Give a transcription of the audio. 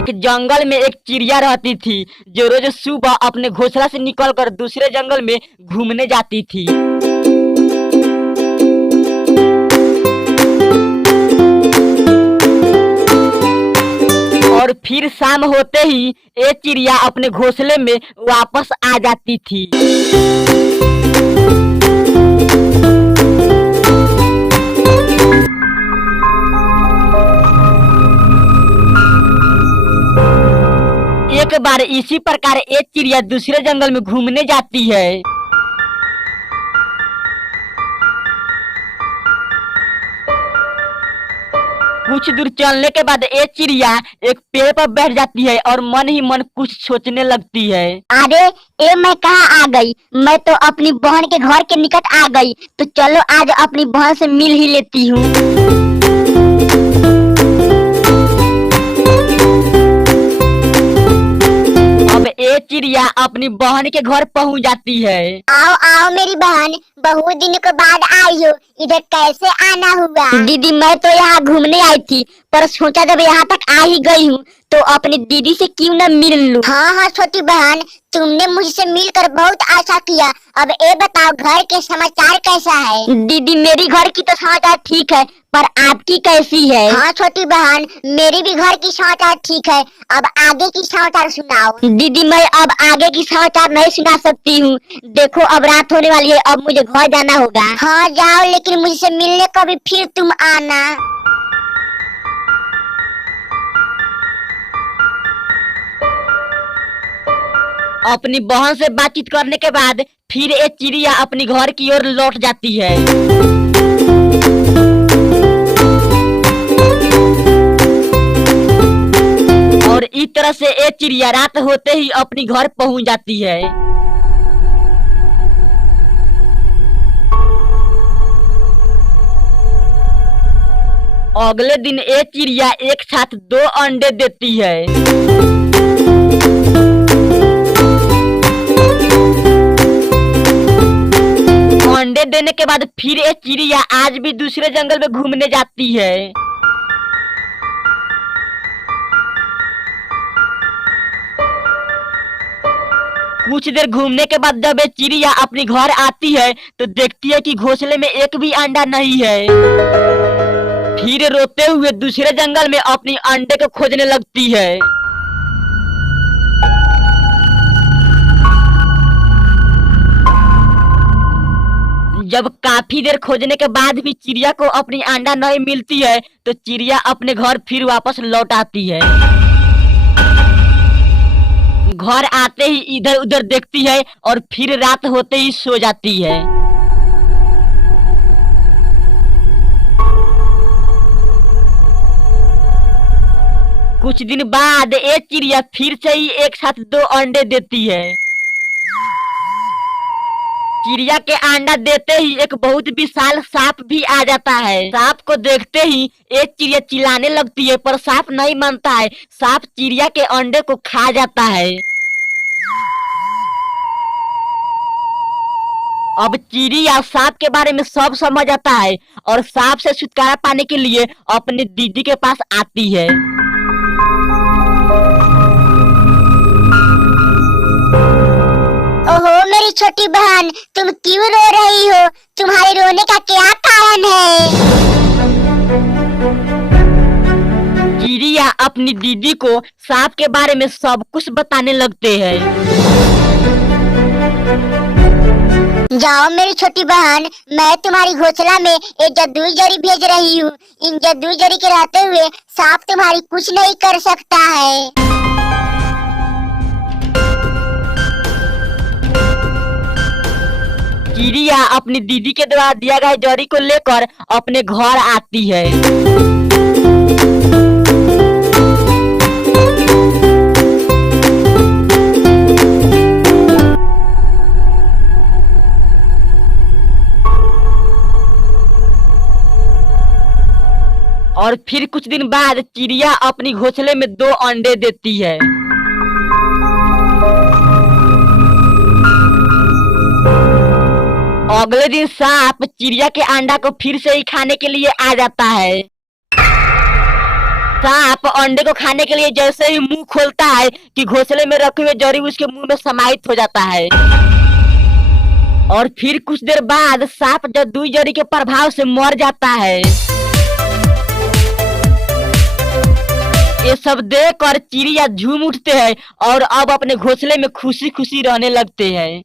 एक जंगल में एक चिड़िया रहती थी जो रोज सुबह अपने घोंसला से निकलकर दूसरे जंगल में घूमने जाती थी। और फिर शाम होते ही ये चिड़िया अपने घोंसले में वापस आ जाती थी। एक बार इसी प्रकार एक चिड़िया दूसरे जंगल में घूमने जाती है। कुछ दूर चलने के बाद एक चिड़िया एक पेड़ पर बैठ जाती है और मन ही मन कुछ सोचने लगती है। अरे ए मैं कहाँ आ गई? मैं तो अपनी बहन के घर के निकट आ गई, तो चलो आज अपनी बहन से मिल ही लेती हूँ। अब ये चिड़िया अपनी बहन के घर पहुंच जाती है। आओ आओ मेरी बहन, बहुत दिनों के बाद आई हो, इधर कैसे आना हुआ? दीदी मैं तो यहाँ घूमने आई थी, पर सोचा जब यहाँ तक आ ही गई हूँ तो अपनी दीदी से क्यों न मिल लूं। हाँ हाँ छोटी बहन, तुमने मुझसे मिलकर बहुत अच्छा किया। अब ये बताओ घर के समाचार कैसा है? दीदी मेरी घर की तो समाचार ठीक है, पर आपकी कैसी है? हाँ छोटी बहन, मेरी भी घर की समाचार ठीक है। अब आगे की समाचार सुनाओ। दीदी मैं अब आगे की समाचार नहीं सुना सकती हूँ, देखो अब रात होने वाली है, अब मुझे घर जाना होगा। हाँ जाओ, लेकिन मुझसे मिलने कभी फिर तुम आना। अपनी बहन से बातचीत करने के बाद फिर एक चिड़िया अपनी घर की ओर लौट जाती है। और इस तरह से एक चिड़िया रात होते ही अपनी घर पहुंच जाती है। अगले दिन एक चिड़िया एक साथ 2 अंडे देती है। अंडे देने के बाद फिर एक चिड़िया आज भी दूसरे जंगल में घूमने जाती है। कुछ देर घूमने के बाद जब एक चिड़िया अपनी घर आती है तो देखती है कि घोंसले में एक भी अंडा नहीं है। फिर रोते हुए दूसरे जंगल में अपनी अंडे को खोजने लगती है। जब काफी देर खोजने के बाद भी चिड़िया को अपनी अंडा नहीं मिलती है तो चिड़िया अपने घर फिर वापस लौट आती है। घर आते ही इधर उधर देखती है और फिर रात होते ही सो जाती है। कुछ दिन बाद एक चिड़िया फिर से ही एक साथ 2 अंडे देती है। चिड़िया के अंडा देते ही एक बहुत विशाल सांप भी आ जाता है। सांप को देखते ही एक चिड़िया चिल्लाने लगती है, पर सांप नहीं मानता है। सांप चिड़िया के अंडे को खा जाता है। अब चिड़िया सांप के बारे में सब समझ आता है और सांप से छुटकारा पाने के लिए अपनी दीदी के पास आती है। ओहो मेरी छोटी बहन, तुम क्यों रो रही हो? तुम्हारे रोने का क्या कारण है? चिड़िया अपनी दीदी को सांप के बारे में सब कुछ बताने लगते हैं। जाओ मेरी छोटी बहन, मैं तुम्हारी घोंसला में एक जादुई जड़ी भेज रही हूँ। इन जादुई जड़ी के रहते हुए सांप तुम्हारी कुछ नहीं कर सकता है। चिड़िया अपनी दीदी के द्वारा दिया गया जड़ी को लेकर अपने घर आती है। और फिर कुछ दिन बाद चिड़िया अपनी घोंसले में 2 अंडे देती है। अगले दिन सांप चिड़िया के अंडा को फिर से ही खाने के लिए आ जाता है। सांप अंडे को खाने के लिए जैसे ही मुंह खोलता है कि घोंसले में रखे हुए जरी उसके मुंह में समाहित हो जाता है और फिर कुछ देर बाद सांप जदुई जड़ी के प्रभाव से मर जाता है। ये सब देख कर चिड़िया झूम उठते हैं और अब अपने घोंसले में खुशी खुशी रहने लगते हैं।